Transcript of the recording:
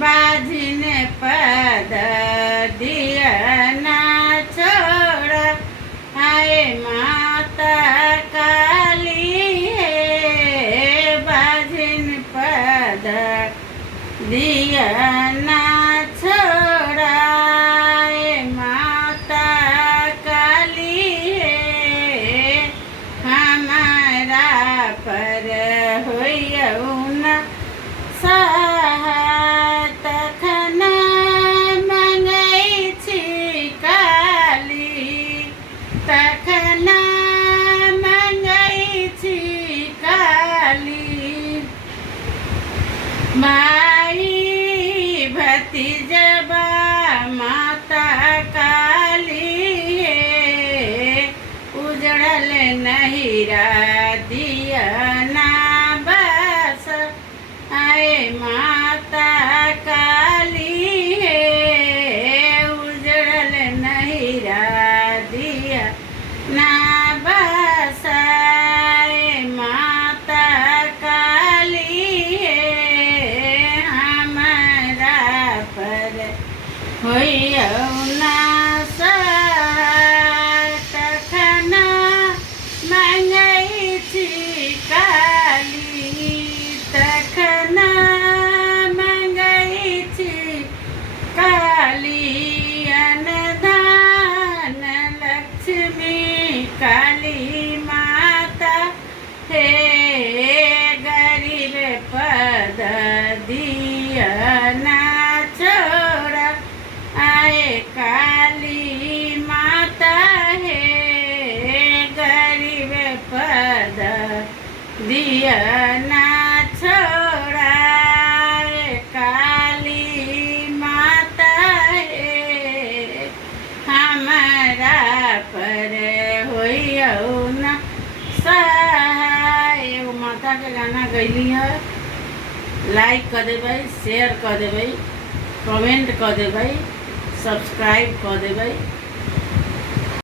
बाजिन पद दिया ना छोड़ा। आए माता काली है बाजिन पद दिया ना छोड़ा। आए माता काली है हमारा पर होइयौ ना तखन मंगै छी काली। तखन मंगै छी काली। भाई भतीजबा माता काली है उजड़ल नहिरा दिया ना बस। आए माता काली है उजड़ल नहिरा दिया ना बस। आए माता काली है हमारा पर होइयौ ना तखन मंगै छी काली। तखन मंगै छी काली। अनदान लक्ष्मी काली माता हे गरीब पद दिया ना छोड़ा। आए काली माता है गरीब पद दिया ना छोड़ा। आए काली माता है हमारा पर होइयौ ना सहाय। एगो माता के गाना गैली है। लाइक कर देबै, शेयर कर देबै, कमेंट कर देबै, सब्सक्राइब कर देबै।